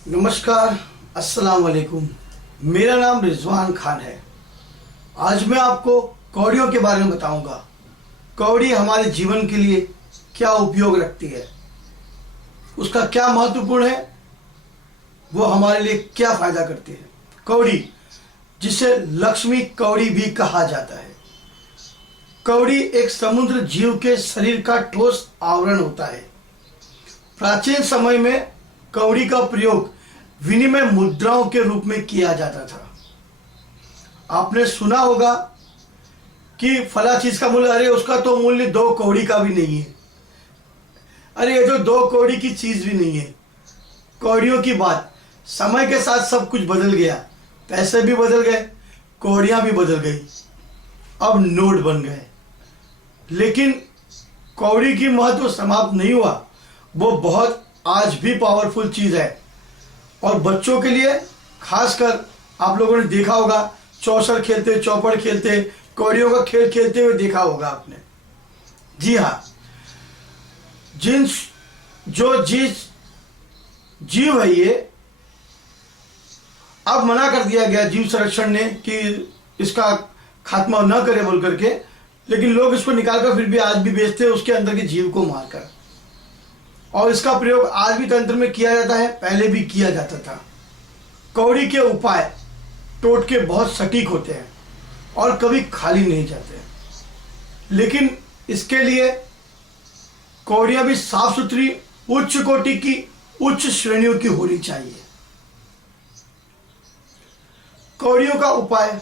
नमस्कार, अस्सलाम वालेकुम। मेरा नाम रिजवान खान है। आज मैं आपको कौड़ियों के बारे में बताऊंगा। कौड़ी हमारे जीवन के लिए क्या उपयोग रखती है, उसका क्या महत्वपूर्ण है, वो हमारे लिए क्या फायदा करती है। कौड़ी, जिसे लक्ष्मी कौड़ी भी कहा जाता है। कौड़ी एक समुद्र जीव के शरीर का ठोस आवरण होता है। प्राचीन समय में कौड़ी का प्रयोग विनिमय मुद्राओं के रूप में किया जाता था। आपने सुना होगा कि फला चीज का मूल्य, अरे उसका तो मूल्य 2 कौड़ी का भी नहीं है, अरे ये तो 2 कौड़ी की चीज भी नहीं है। कौड़ियों की बात, समय के साथ सब कुछ बदल गया। पैसे भी बदल गए, कौड़ियां भी बदल गई, अब नोट बन गए। लेकिन कौड़ी की महत्व समाप्त नहीं हुआ। वो बहुत आज भी पावरफुल चीज है। और बच्चों के लिए खासकर आप लोगों ने देखा होगा, चौसर खेलते, चौपड़ खेलते, कौड़ियों का खेल खेलते हुए देखा होगा आपने। जी हाँ, जिस जीव है ये, अब मना कर दिया गया जीव संरक्षण ने कि इसका खात्मा न करे बोल करके, लेकिन लोग इसको निकालकर फिर भी आज भी बेचते हैं, उसके अंदर के जीव को मारकर। और इसका प्रयोग आज भी तंत्र में किया जाता है, पहले भी किया जाता था। कौड़ी के उपाय टोटके बहुत सटीक होते हैं और कभी खाली नहीं जाते। लेकिन इसके लिए कौड़ियां भी साफ सुथरी, उच्च कोटि की, उच्च श्रेणियों की होनी चाहिए। कौड़ियों का उपाय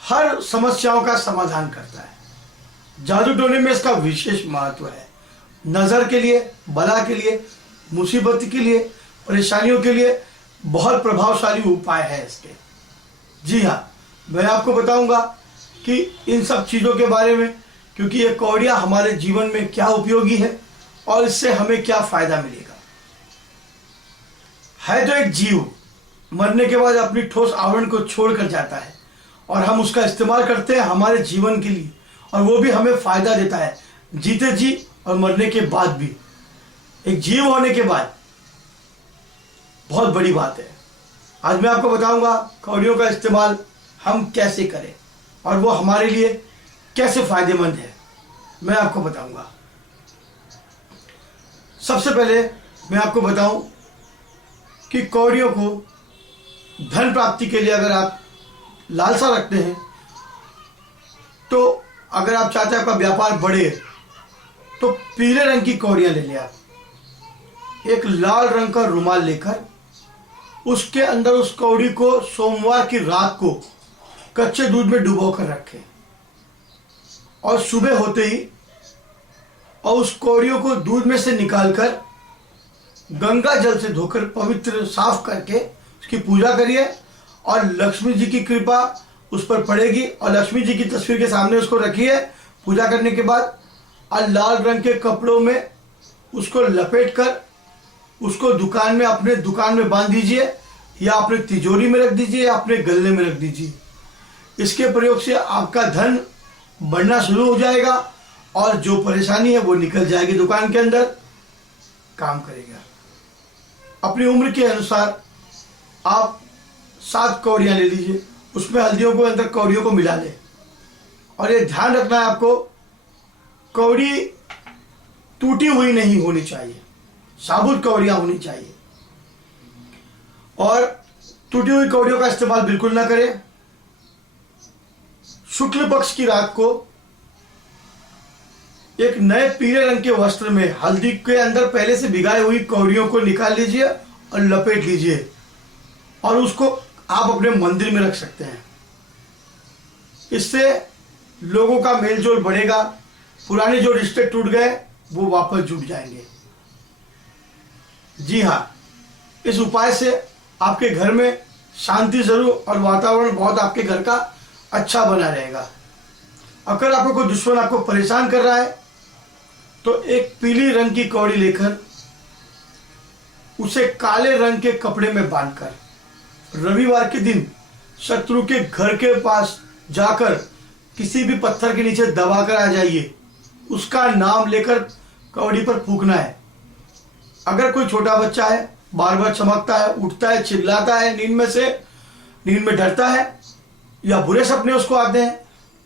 हर समस्याओं का समाधान करता है। जादू टोने में इसका विशेष महत्व है। नजर के लिए, बला के लिए, मुसीबत के लिए, परेशानियों के लिए बहुत प्रभावशाली उपाय है इसके। जी हाँ, मैं आपको बताऊंगा कि इन सब चीज़ों के बारे में, क्योंकि ये कौड़ियाँ हमारे जीवन में क्या उपयोगी है और इससे हमें क्या फायदा मिलेगा। है तो एक जीव, मरने के बाद अपनी ठोस आवरण को छोड़कर जाता है और हम उसका इस्तेमाल करते हैं हमारे जीवन के लिए, और वो भी हमें फायदा देता है, जीते जी और मरने के बाद भी। एक जीव होने के बाद बहुत बड़ी बात है। आज मैं आपको बताऊंगा कौड़ियों का इस्तेमाल हम कैसे करें और वो हमारे लिए कैसे फायदेमंद है, मैं आपको बताऊंगा। सबसे पहले मैं आपको बताऊं कि कौड़ियों को धन प्राप्ति के लिए अगर आप लालसा रखते हैं, तो अगर आप चाहते हैं आपका व्यापार बढ़े, तो पीले रंग की कौड़ियां ले लें। आप एक लाल रंग का रुमाल लेकर उसके अंदर उस कौड़ी को सोमवार की रात को कच्चे दूध में डुबो कर रखें, और सुबह होते ही और उस कौड़ियों को दूध में से निकालकर गंगा जल से धोकर पवित्र साफ करके उसकी पूजा करिए, और लक्ष्मी जी की कृपा उस पर पड़ेगी। और लक्ष्मी जी की तस्वीर के सामने उसको रखिए। पूजा करने के बाद और लाल रंग के कपड़ों में उसको लपेट कर उसको दुकान में, अपने दुकान में बांध दीजिए, या अपने तिजोरी में रख दीजिए, या अपने गले में रख दीजिए। इसके प्रयोग से आपका धन बढ़ना शुरू हो जाएगा और जो परेशानी है वो निकल जाएगी, दुकान के अंदर काम करेगा। अपनी उम्र के अनुसार आप 7 कौड़ियां ले लीजिए, उसमें हल्दियों को अंदर कौड़ियों को मिला लें। और ये ध्यान रखना है आपको, कौड़ी टूटी हुई नहीं होनी चाहिए, साबुत कौड़ियां होनी चाहिए। और टूटी हुई कौड़ियों का इस्तेमाल बिल्कुल ना करें। शुक्ल पक्ष की रात को एक नए पीले रंग के वस्त्र में हल्दी के अंदर पहले से भिगाई हुई कौड़ियों को निकाल लीजिए और लपेट लीजिए, और उसको आप अपने मंदिर में रख सकते हैं। इससे लोगों का मेलजोल बढ़ेगा, पुराने जो रिश्ते टूट गए वो वापस जुड़ जाएंगे। जी हाँ, इस उपाय से आपके घर में शांति जरूर और वातावरण बहुत आपके घर का अच्छा बना रहेगा। अगर आपको कोई दुश्मन आपको परेशान कर रहा है, तो एक पीली रंग की कौड़ी लेकर उसे काले रंग के कपड़े में बांधकर रविवार के दिन शत्रु के घर के पास जाकर किसी भी पत्थर के नीचे दबाकर आ जाइए। उसका नाम लेकर कौड़ी पर फूंकना है। अगर कोई छोटा बच्चा है बार बार चमकता है, उठता है, चिल्लाता है नींद में से, नींद में डरता है या बुरे सपने उसको आते हैं,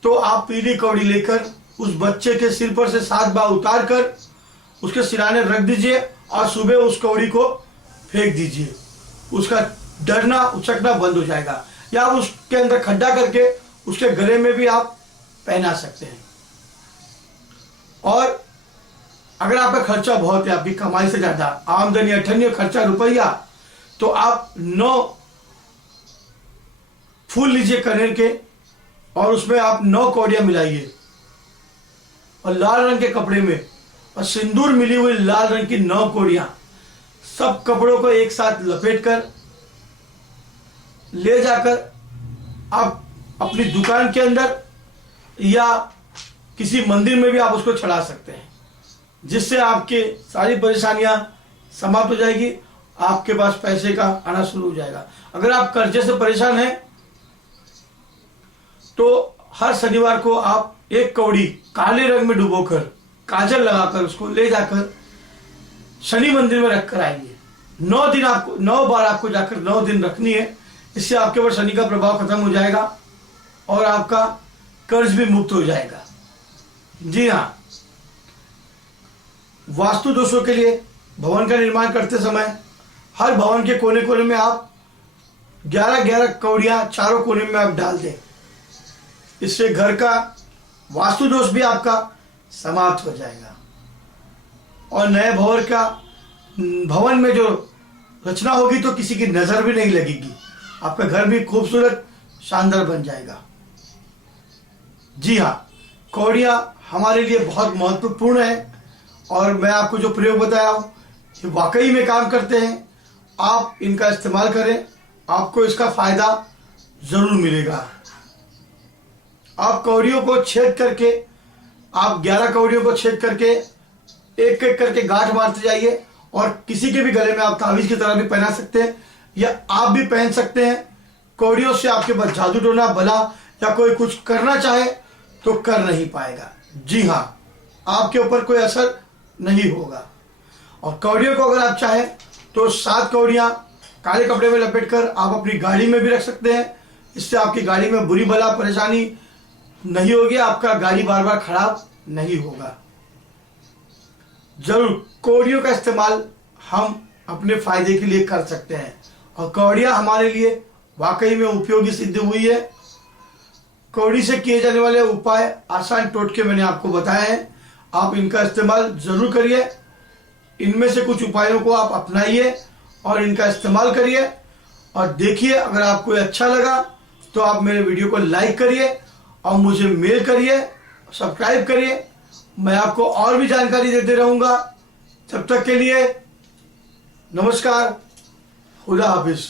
तो आप पीली कौड़ी लेकर उस बच्चे के सिर पर से 7 बार उतार कर उसके सिराने रख दीजिए और सुबह उस कौड़ी को फेंक दीजिए। उसका डरना उचकना बंद हो जाएगा। या आप उसके अंदर खड्डा करके उसके गले में भी आप पहना सकते हैं। और अगर आपका खर्चा बहुत है, आपकी कमाई से ज्यादा आमदनी अठन्नी खर्चा रुपया, तो आप 9 फूल लीजिए कनेर के और उसमें आप 9 कौड़ियां मिलाइए और लाल रंग के कपड़े में और सिंदूर मिली हुई लाल रंग की 9 कौड़ियां सब कपड़ों को एक साथ लपेट कर ले जाकर आप अपनी दुकान के अंदर या किसी मंदिर में भी आप उसको चढ़ा सकते हैं, जिससे आपकी सारी परेशानियां समाप्त हो जाएगी। आपके पास पैसे का आना शुरू हो जाएगा। अगर आप कर्जे से परेशान हैं तो हर शनिवार को आप 1 कौड़ी काले रंग में डुबोकर काजल लगाकर उसको ले जाकर शनि मंदिर में रख कर आएंगे। 9 दिन आपको 9 बार आपको जाकर 9 दिन रखनी है। इससे आपके ऊपर शनि का प्रभाव खत्म हो जाएगा और आपका कर्ज भी मुक्त हो जाएगा। जी हाँ, वास्तु दोषों के लिए भवन का निर्माण करते समय हर भवन के कोने कोने में आप 11-11 कौड़ियां चारों कोने में आप डाल दें। इससे घर का वास्तु दोष भी आपका समाप्त हो जाएगा और नए भवन में जो रचना होगी तो किसी की नजर भी नहीं लगेगी। आपका घर भी खूबसूरत शानदार बन जाएगा। जी हाँ, कौड़ियां हमारे लिए बहुत महत्वपूर्ण है और मैं आपको जो प्रयोग बताया हूं ये वाकई में काम करते हैं। आप इनका इस्तेमाल करें, आपको इसका फायदा जरूर मिलेगा। आप कौड़ियों को छेद करके, आप 11 कौड़ियों को छेद करके एक एक करके गांठ मारते जाइए और किसी के भी गले में आप तावीज की तरह भी पहना सकते हैं या आप भी पहन सकते हैं। कौड़ियों से आपके पास जादू टोना भला या कोई कुछ करना चाहे तो कर नहीं पाएगा। जी हाँ, आपके ऊपर कोई असर नहीं होगा। और कौड़ियों को अगर आप चाहें तो 7 कौड़ियां काले कपड़े में लपेटकर आप अपनी गाड़ी में भी रख सकते हैं। इससे आपकी गाड़ी में बुरी भला परेशानी नहीं होगी, आपका गाड़ी बार बार खराब नहीं होगा। जरूर कौड़ियों का इस्तेमाल हम अपने फायदे के लिए कर सकते हैं और कौड़ियां हमारे लिए वाकई में उपयोगी सिद्ध हुई है। कौड़ी से किए जाने वाले उपाय आसान टोटके मैंने आपको बताए हैं, आप इनका इस्तेमाल जरूर करिए। इनमें से कुछ उपायों को आप अपनाइए और इनका इस्तेमाल करिए और देखिए। अगर आपको अच्छा लगा तो आप मेरे वीडियो को लाइक करिए और मुझे मेल करिए, सब्सक्राइब करिए। मैं आपको और भी जानकारी देते रहूंगा। तब तक के लिए नमस्कार, खुदा हाफिज।